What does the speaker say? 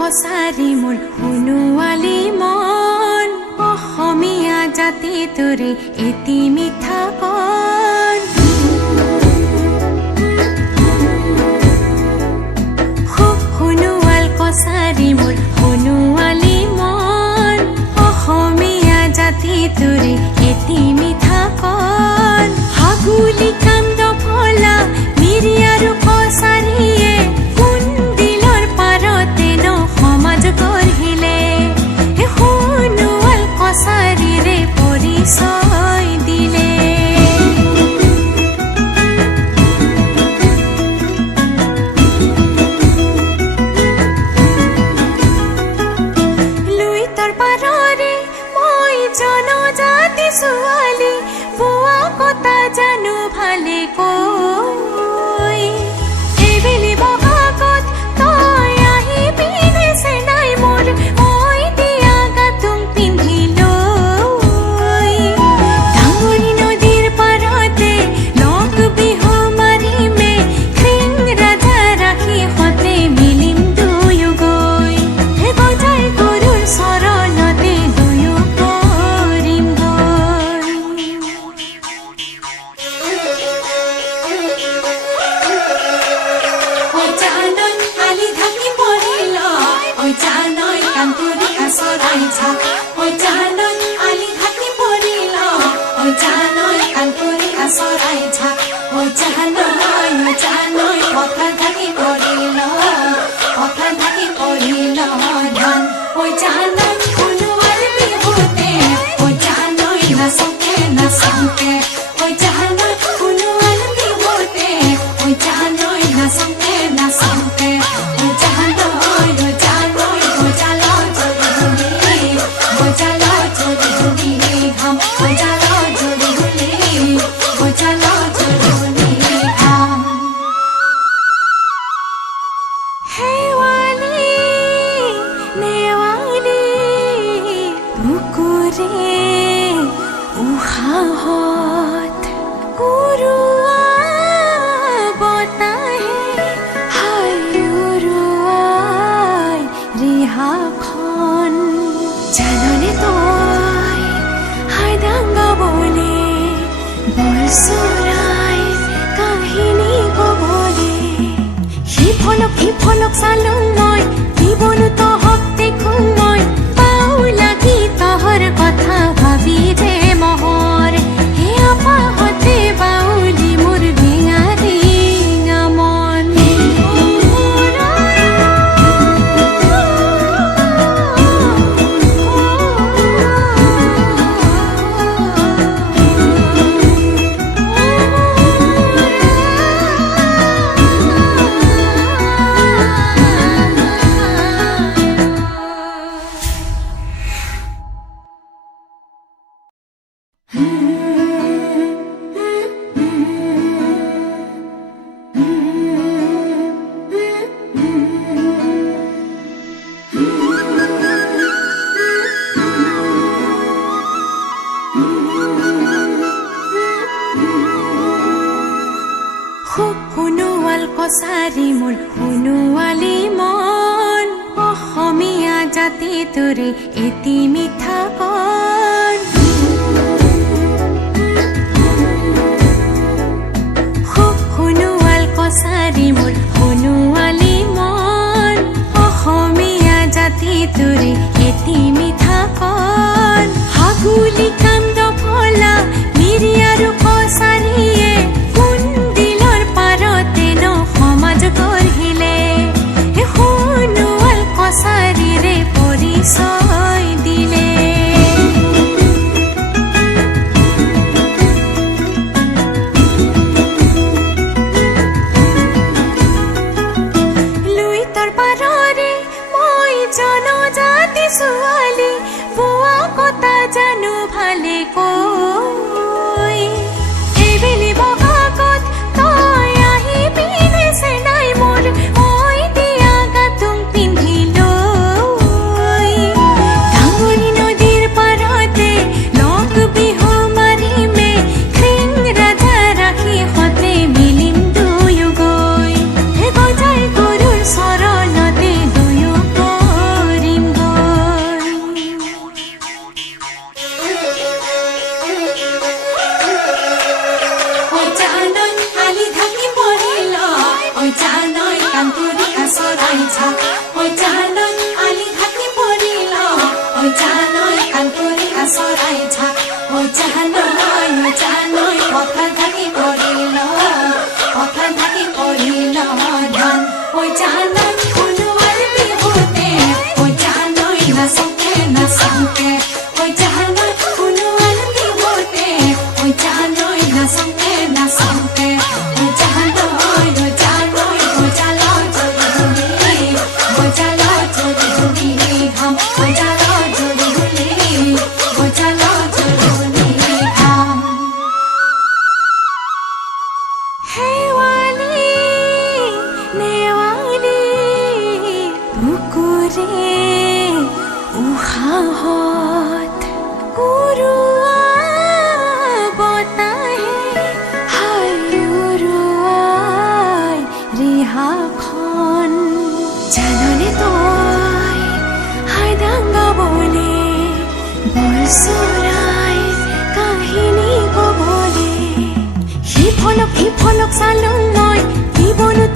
কছাৰী মোৰ শুনোৱালী মন অসমীয়া জাতি তোৰে এটি মিঠা কণ শুনোৱাল কছাৰী মোৰ শুনোৱালী মন অসমীয়া জাতি তোৰে এটি মিঠা কণ হাগুলি কান্দ ফলা মিৰি আৰু কছাৰীয়ে কছাৰীৰে পৰিচয় দিলে লুইতৰ পাৰৰে মই জনজাতি ছোৱালী বোৱা কটা জানো ভালে কৈ এইবেলি বহাগত তই আহি পিন্ধিছে নাই মোৰ মই দিয়া গাতুং পিন্ধি ফলক চালো মই জীৱনো তহক দেখো মই পাও লাগি তহৰ কথা ভাবি যে মহৰ হে আপাহতে বাউলি মোৰ ৰিঙা ৰিঙা মন কছাৰী মোৰ শুনোৱালী মন অসমীয়া জাতি তোৰে এটি মিঠা কণ শুনোৱাল কছাৰী মোৰ শুনোৱালী মন অসমীয়া জাতি তোৰে এটি মিঠা কণ হাগুলি কান্দ ফলা মিৰি আৰু কছাৰীয়ে কছাৰীৰে পৰিচয় দিলে লুইতৰ পাৰৰে মই জনজাতি ছোৱালী বোৱা কটা জানো ভালে কৈ এইবেলি বহাগত ঝাক ঐ জানৈ আলি ঢাকি পৰিল ঐ জানৈ কাণ কৰি আচৰাই ঝাক ঐ জানৈ পথাৰ ঢাকি পৰিল ধান ঐ জানৈ সোণোৱাল বিহুতে ঐ জানৈ নাচোঁতে নাচোঁতে ঐ জানৈ সোণোৱাল বিহুতে ঐ জানৈ নাচোঁতে নাচোঁতে ঐ জানৈ বজাল জলিহুলি ঘাম বজাল জলিহুলি ঘাম হেৱালি নেৱালি বুকুৰে উশাহত উৰুৱা বতাহে হায়ুৰুৱাই ৰিহাখন জাননে তই হাইদাং গাবলে বৰ চৰাই কাহিনী কবলে সিফলক চালো মই কি বলো